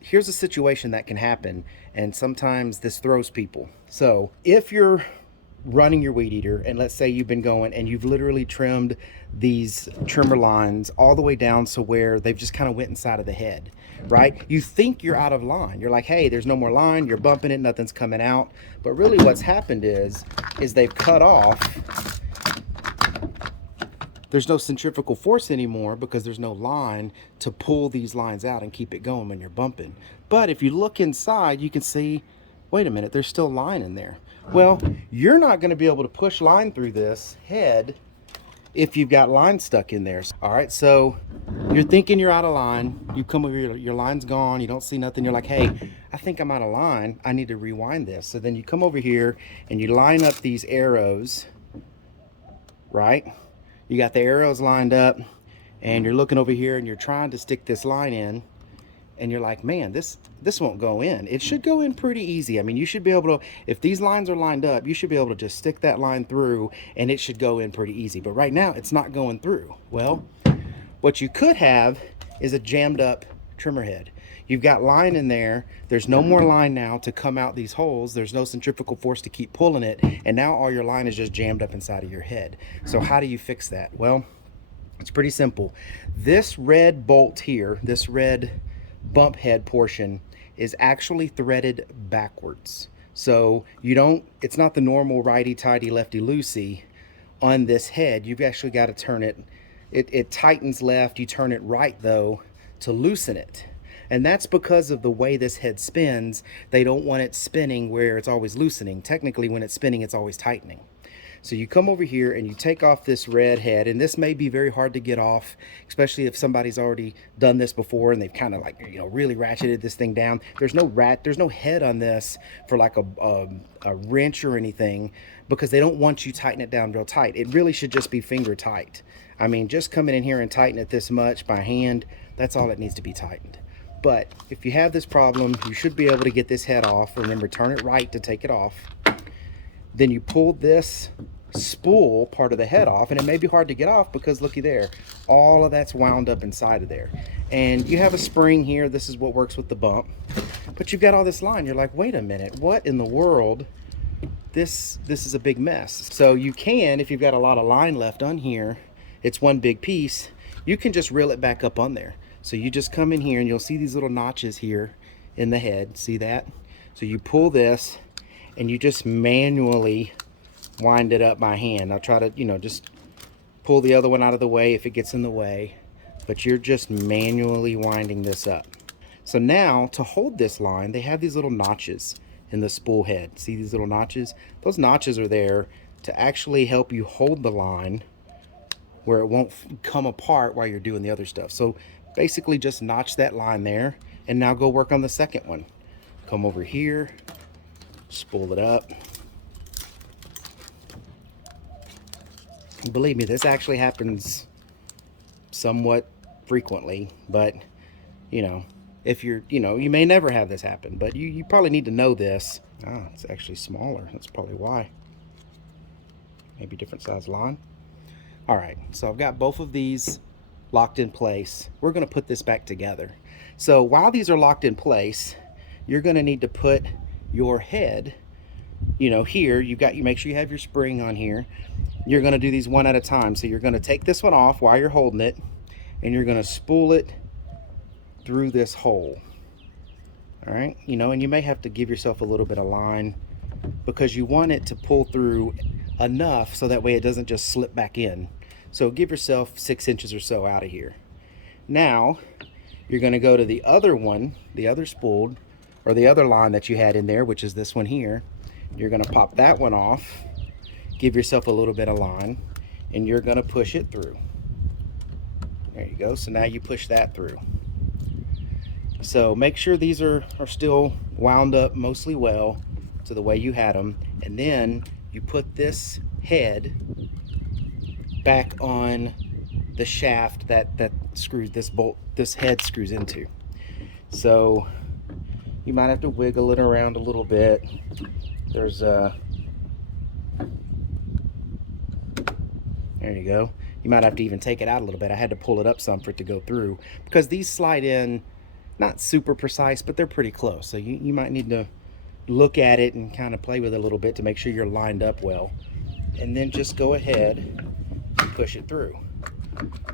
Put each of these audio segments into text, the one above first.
here's a situation that can happen, and sometimes this throws people. So if you're running your weed eater, and let's say you've been going and you've literally trimmed these trimmer lines all the way down to where they've just kind of went inside of the head, right? You think you're out of line. You're like, hey, there's no more line. You're bumping it, nothing's coming out. But really what's happened is they've cut off. There's no centrifugal force anymore because there's no line to pull these lines out and keep it going when you're bumping. But if you look inside, you can see, wait a minute, there's still line in there. Well, you're not going to be able to push line through this head if you've got line stuck in there. All right, so you're thinking you're out of line. You come over here, your line's gone, you don't see nothing. You're like, hey, I think I'm out of line. I need to rewind this. So then you come over here and you line up these arrows, right? You got the arrows lined up and you're looking over here and you're trying to stick this line in, and you're like, man, this won't go in. It should go in pretty easy. I mean, you should be able to, if these lines are lined up, you should be able to just stick that line through and it should go in pretty easy. But right now it's not going through. Well, what you could have is a jammed up trimmer head. You've got line in there. There's no more line now to come out these holes. There's no centrifugal force to keep pulling it. And now all your line is just jammed up inside of your head. So how do you fix that? Well, it's pretty simple. This red bolt here, this red bump head portion is actually threaded backwards. So you don't, it's not the normal righty-tighty, lefty-loosey on this head. You've actually got to turn it. It tightens left. You turn it right though to loosen it. And that's because of the way this head spins. They don't want it spinning where it's always loosening. Technically, when it's spinning, it's always tightening. So you come over here and you take off this red head, and this may be very hard to get off, especially if somebody's already done this before and they've kind of like, you know, really ratcheted this thing down. There's no head on this for like a wrench or anything, because they don't want you tighten it down real tight. It really should just be finger tight. I mean, just coming in here and tighten it this much by hand, that's all it needs to be tightened. But if you have this problem, you should be able to get this head off. Remember, turn it right to take it off. Then you pull this spool part of the head off, and it may be hard to get off because looky there, all of that's wound up inside of there. And you have a spring here. This is what works with the bump. But you've got all this line. You're like, wait a minute, what in the world? This is a big mess. So you can, if you've got a lot of line left on here, it's one big piece, you can just reel it back up on there. So you just come in here and you'll see these little notches here in the head. See that? So you pull this and you just manually wind it up by hand. I'll try to, you know, just pull the other one out of the way if it gets in the way, but you're just manually winding this up. So now to hold this line, they have these little notches in the spool head. See these little notches? Those notches are there to actually help you hold the line where it won't come apart while you're doing the other stuff. So basically just notch that line there, and now go work on the second one. Come over here, spool it up. Believe me, this actually happens somewhat frequently, but you know, if you're, you know, you may never have this happen, but you probably need to know this. Ah, it's actually smaller. That's probably why. Maybe different size line. All right, so I've got both of these locked in place. We're going to put this back together. So while these are locked in place, you're going to need to put your head, you know, here you make sure you have your spring on here. You're going to do these one at a time. So you're going to take this one off while you're holding it, and you're going to spool it through this hole. All right, you know, and you may have to give yourself a little bit of line because you want it to pull through enough so that way it doesn't just slip back in. So give yourself 6 inches or so out of here. Now you're going to go to the other one, the other spool, or the other line that you had in there, which is this one here. You're going to pop that one off, give yourself a little bit of line, and you're going to push it through. There you go. So now you push that through. So make sure these are still wound up mostly well to the way you had them, and then you put this head back on the shaft that screws this head screws into. So you might have to wiggle it around a little bit. There's there you go. You might have to even take it out a little bit. I had to pull it up some for it to go through because these slide in not super precise, but they're pretty close. So you might need to look at it and kind of play with it a little bit to make sure you're lined up well. And then just go ahead and push it through.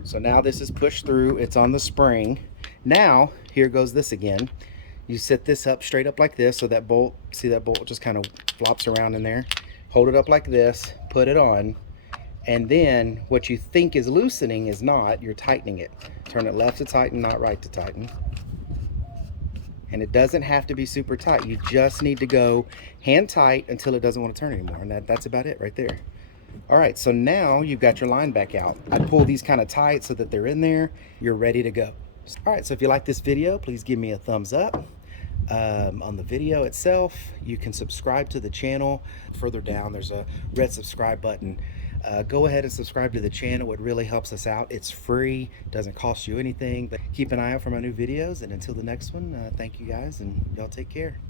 So now this is pushed through, it's on the spring. Now, here goes this again. You set this up straight up like this, so that bolt, see that bolt just kind of flops around in there. Hold it up like this, put it on, and then what you think is loosening is not, you're tightening it. Turn it left to tighten, not right to tighten. And it doesn't have to be super tight. You just need to go hand tight until it doesn't want to turn anymore. And that's about it right there. All right, so now you've got your line back out. I pull these kind of tight so that they're in there. You're ready to go. All right, so if you like this video, please give me a thumbs up. On the video itself, you can subscribe to the channel. Further down, there's a red subscribe button. Go ahead and subscribe to the channel. It really helps us out. It's free, doesn't cost you anything. But keep an eye out for my new videos. And until the next one, thank you guys, and y'all take care.